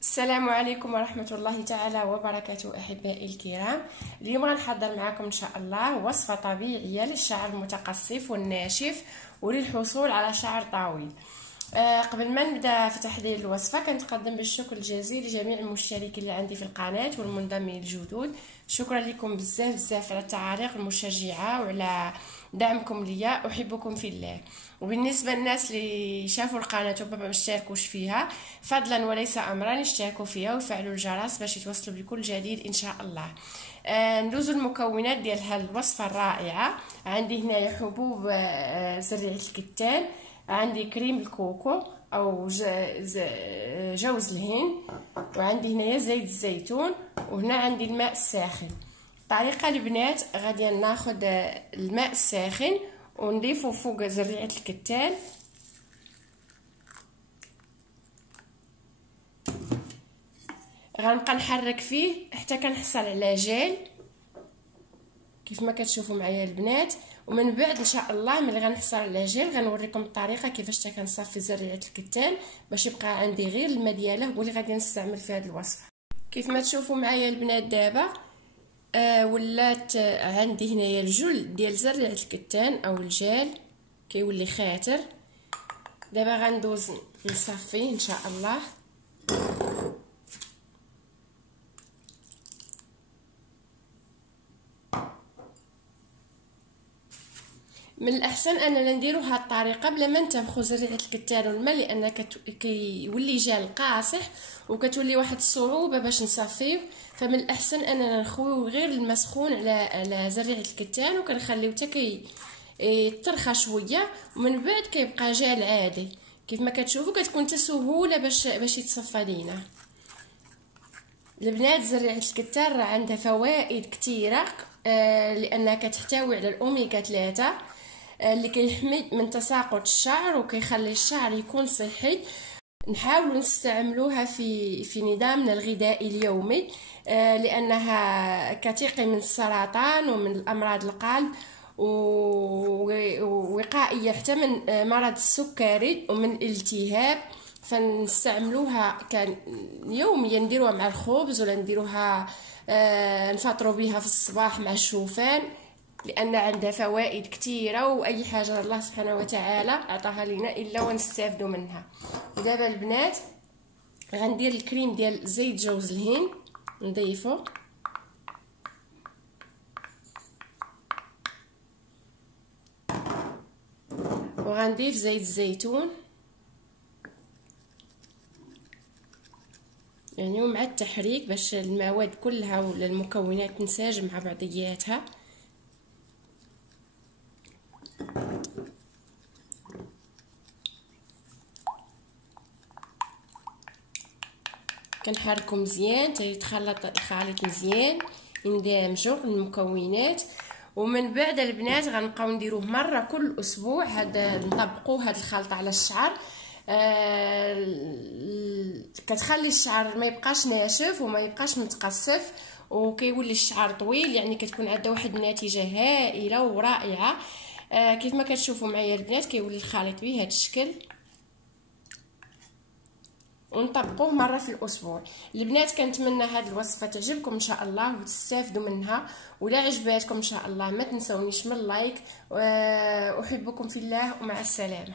السلام عليكم ورحمة الله تعالى وبركاته أحبائي الكرام. اليوم غنحضر معكم إن شاء الله وصفة طبيعية للشعر المتقصف والناشف وللحصول على شعر طويل. قبل ما نبدا في تحضير الوصفة كنتقدم بالشكر الجزيل لجميع المشتركين اللي عندي في القناة والمنضمين الجدد. شكرا لكم بزاف على التعاليق المشجعة وعلى دعمكم ليا، أحبكم في الله. وبالنسبة للناس اللي شافوا القناة وما مشتركوش فيها، فضلا وليس أمرا اشتركوا فيها وفعلوا الجرس باش يتوصلوا بكل جديد إن شاء الله. ندوزو المكونات ديال هذه الوصفة الرائعة. عندي هنايا حبوب زريعة الكتان، عندي كريم الكوكو او جوز الهند، وعندي هنايا زيت الزيتون، وهنا عندي الماء الساخن. الطريقه البنات غادي ناخذ الماء الساخن ونضيفه فوق زريعه الكتان، غنبقى نحرك فيه حتى كنحصل على جيل كيف ما كتشوفوا معايا البنات. ومن بعد ان شاء الله ملي غنحصل على جيل غنوريكم الطريقه كيفاش كنصفي زريعه الكتان باش يبقى عندي غير الماء دياله هو اللي غادي نستعمل في هذه الوصفه. كيف ما تشوفوا معايا البنات دابا ولات عندي هنايا الجل ديال زريعه الكتان او الجيل كيولي خاتر. دابا غندوز نصفيه ان شاء الله. من الاحسن اننا نديرو هاد الطريقه بلا ما نتبخو زريعه الكتان والماء، لان كيولي جال قاصح وكتولي واحد الصعوبه باش نصفيه. فمن الاحسن اننا نخويو غير الماء سخون على زريعه الكتان وكنخليو حتى يترخى شويه، ومن بعد كيبقى جال عادي. كيف ما كتشوفوا كتكون سهوله باش يتصفى لينا. البنات زريعه الكتان راه عندها فوائد كثيره، لانها كتحتوي على الاوميغا 3 اللي كيحمي من تساقط الشعر وكيخلي الشعر يكون صحي. نحاولوا نستعملوها في نظامنا الغذائي اليومي، لانها كتقي من السرطان ومن الامراض القلب، ووقائيه حتى من مرض السكري ومن الالتهاب. فنستعملوها كان يوميا نديروها مع الخبز، ولا نديروها نفطروا بها في الصباح مع الشوفان، لان عندها فوائد كثيره، واي حاجه الله سبحانه وتعالى عطاها لنا الا ونستافدوا منها. ودابا البنات غندير الكريم ديال زيت جوز الهند نضيفه، وغنضيف زيت الزيتون يعني ومع التحريك باش المواد كلها ولا المكونات تنسجم مع بعضياتها. كنحركو مزيان حتى يتخلط الخليط مزيان، يندمجوا المكونات. ومن بعد البنات غنبقاو نديروه مره كل اسبوع، نطبقوا هذا الخلط على الشعر. كتخلي الشعر ما يبقاش ناشف وما يبقاش متقصف، وكيولي الشعر طويل، يعني كتكون عندها واحد النتيجه هائله ورائعه. كيف ما كتشوفوا معايا البنات كيولي الخليط بهذا الشكل، ونطبقوه مره في الاسبوع. البنات كنتمنى هذه الوصفه تعجبكم ان شاء الله وتستافدوا منها، ولا عجباتكم ان شاء الله ما تنسونيش من اللايك. احبكم في الله ومع السلامه.